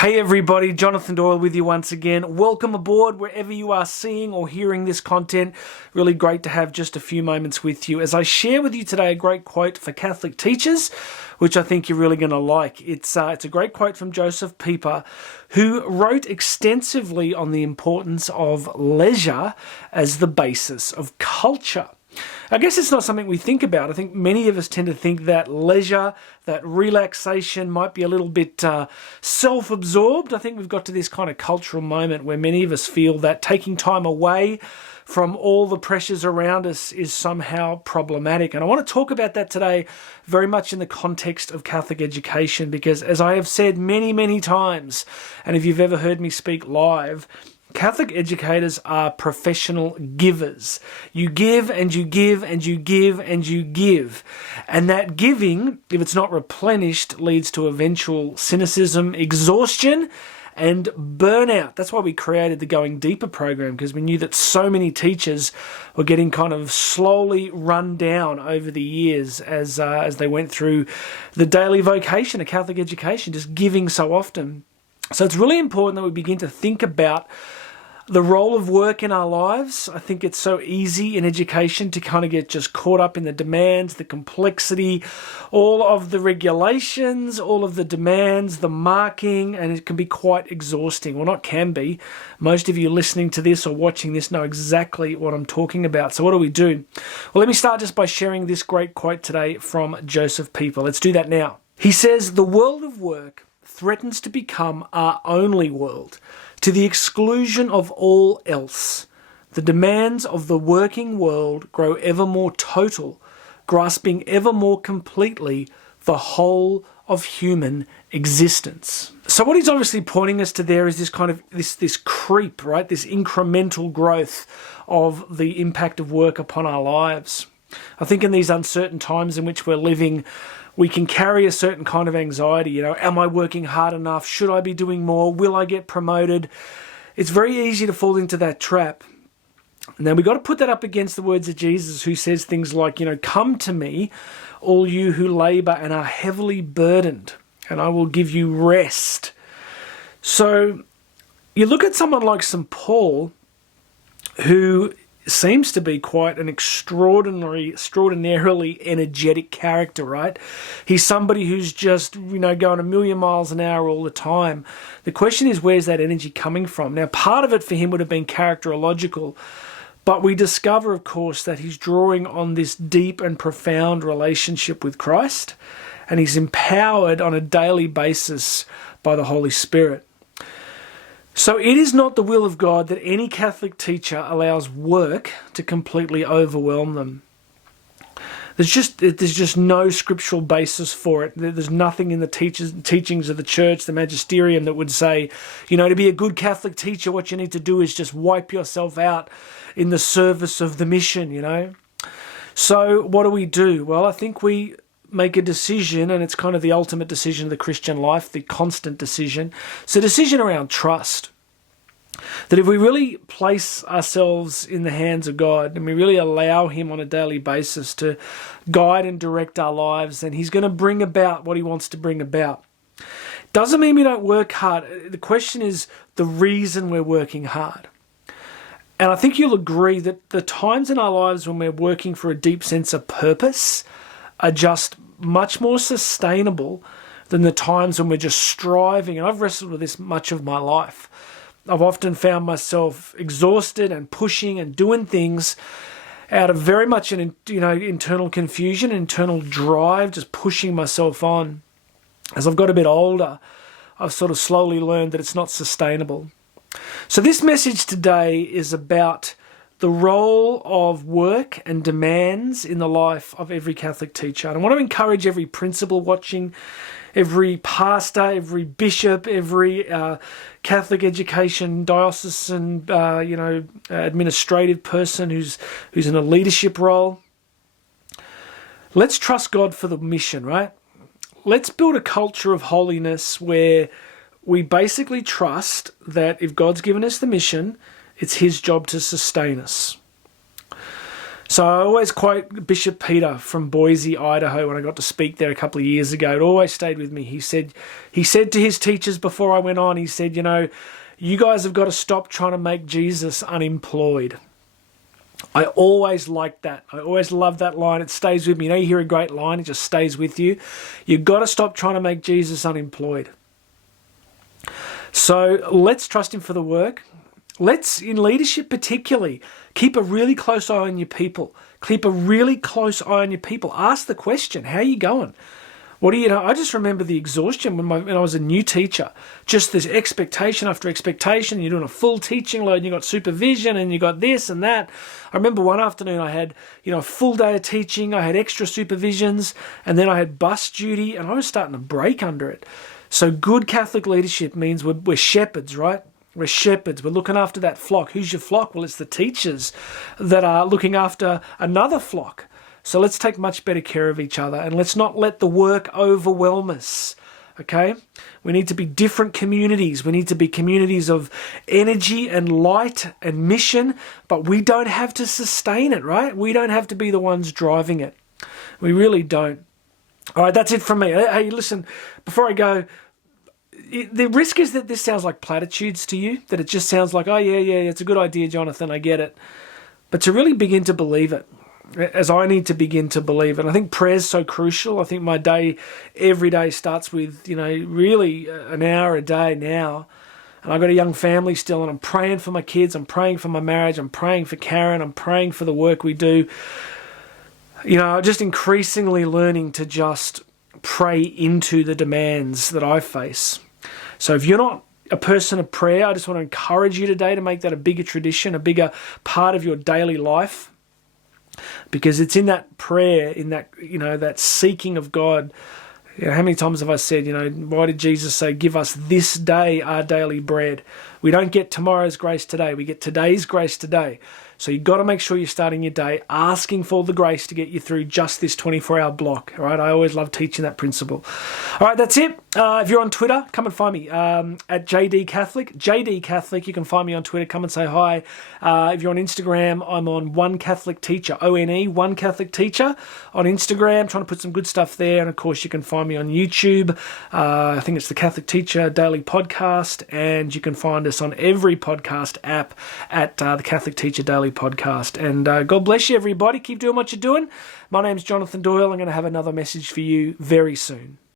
Hey everybody, Jonathan Doyle with you once again. Welcome aboard wherever you are seeing or hearing this content. Really great to have just a few moments with you as I share with you today a great quote for Catholic teachers, which I think you're really going to like. It's a great quote from Joseph Pieper, who wrote extensively on the importance of leisure as the basis of culture. I guess it's not something we think about. I think many of us tend to think that leisure, that relaxation might be a little bit self-absorbed. I think we've got to this kind of cultural moment where many of us feel that taking time away from all the pressures around us is somehow problematic. And I want to talk about that today very much in the context of Catholic education, because as I have said many, many times, and if you've ever heard me speak live, Catholic educators are professional givers. You give and you give and you give and you give. And that giving, if it's not replenished, leads to eventual cynicism, exhaustion, and burnout. That's why we created the Going Deeper program, because we knew that so many teachers were getting kind of slowly run down over the years as they went through the daily vocation of Catholic education, just giving so often. So it's really important that we begin to think about the role of work in our lives. I think it's so easy in education to kind of get just caught up in the demands, the complexity, all of the regulations, all of the demands, the marking, and it can be quite exhausting. Well, not can be. Most of you listening to this or watching this know exactly what I'm talking about. So what do? Well, let me start just by sharing this great quote today from Joseph Pieper. Let's do that now. He says, "The world of work threatens to become our only world, to the exclusion of all else. The demands of the working world grow ever more total, grasping ever more completely the whole of human existence." So what he's obviously pointing us to there is this kind of this creep, right? This incremental growth of the impact of work upon our lives. I think in these uncertain times in which we're living, we can carry a certain kind of anxiety. You know, am I working hard enough? Should I be doing more? Will I get promoted? It's very easy to fall into that trap. Now, we've got to put that up against the words of Jesus, who says things like, come to me, all you who labor and are heavily burdened, and I will give you rest. So you look at someone like St. Paul, who seems to be quite an extraordinarily energetic character, right? He's somebody who's just, going a million miles an hour all the time. The question is, where's that energy coming from? Now, part of it for him would have been characterological, but we discover, of course, that he's drawing on this deep and profound relationship with Christ, and he's empowered on a daily basis by the Holy Spirit. So it is not the will of God that any Catholic teacher allows work to completely overwhelm them. There's just no scriptural basis for it. There's nothing in the teachings of the church, the magisterium, that would say, to be a good Catholic teacher, what you need to do is just wipe yourself out in the service of the mission, So what do? Well, I think we make a decision, and it's kind of the ultimate decision of the Christian life, the constant decision. It's a decision around trust. That if we really place ourselves in the hands of God and we really allow Him on a daily basis to guide and direct our lives, then He's going to bring about what He wants to bring about. Doesn't mean we don't work hard. The question is the reason we're working hard. And I think you'll agree that the times in our lives when we're working for a deep sense of purpose are just much more sustainable than the times when we're just striving. And I've wrestled with this much of my life. I've often found myself exhausted and pushing and doing things out of very much an internal confusion, internal drive, just pushing myself on. As I've got a bit older, I've sort of slowly learned that it's not sustainable. So this message today is about the role of work and demands in the life of every Catholic teacher. And I want to encourage every principal watching, every pastor, every bishop, every Catholic education, diocesan, administrative person who's in a leadership role. Let's trust God for the mission, right? Let's build a culture of holiness where we basically trust that if God's given us the mission, it's His job to sustain us. So I always quote Bishop Peter from Boise, Idaho, when I got to speak there a couple of years ago. It always stayed with me. He said to his teachers before I went on, he said, you guys have got to stop trying to make Jesus unemployed. I always liked that. I always loved that line. It stays with me. You hear a great line, it just stays with you. You've got to stop trying to make Jesus unemployed. So let's trust him for the work. Let's, in leadership particularly, keep a really close eye on your people. Keep a really close eye on your people. Ask the question, how are you going? What do you know? I just remember the exhaustion when I was a new teacher. Just this expectation after expectation. You're doing a full teaching load, and you got supervision, and you got this and that. I remember one afternoon I had, a full day of teaching. I had extra supervisions, and then I had bus duty, and I was starting to break under it. So good Catholic leadership means we're shepherds, right? We're shepherds. We're looking after that flock. Who's your flock? Well, it's the teachers that are looking after another flock. So let's take much better care of each other, and let's not let the work overwhelm us, okay? We need to be different communities. We need to be communities of energy and light and mission, but we don't have to sustain it, right? We don't have to be the ones driving it. We really don't. All right, that's it from me. Hey, listen, before I go, the risk is that this sounds like platitudes to you, that it just sounds like, oh, yeah, it's a good idea, Jonathan, I get it. But to really begin to believe it, as I need to begin to believe it. I think prayer's so crucial. I think my day, every day starts with, really an hour a day now. And I've got a young family still, and I'm praying for my kids, I'm praying for my marriage, I'm praying for Karen, I'm praying for the work we do. Just increasingly learning to just pray into the demands that I face. So if you're not a person of prayer, I just want to encourage you today to make that a bigger tradition, a bigger part of your daily life. Because it's in that prayer, in that, that seeking of God. How many times have I said, why did Jesus say, give us this day our daily bread? We don't get tomorrow's grace today. We get today's grace today. So you've got to make sure you're starting your day asking for the grace to get you through just this 24-hour block. All right, I always love teaching that principle. All right, that's it. If you're on Twitter, come and find me at JD Catholic. JD Catholic, you can find me on Twitter. Come and say hi. If you're on Instagram, I'm on One Catholic Teacher, ONE, One Catholic Teacher on Instagram, trying to put some good stuff there. And of course, you can find me on YouTube. I think it's the Catholic Teacher Daily Podcast, and you can find us on every podcast app at the Catholic Teacher Daily Podcast. And God bless you, everybody. Keep doing what you're doing. My name's Jonathan Doyle. I'm going to have another message for you very soon.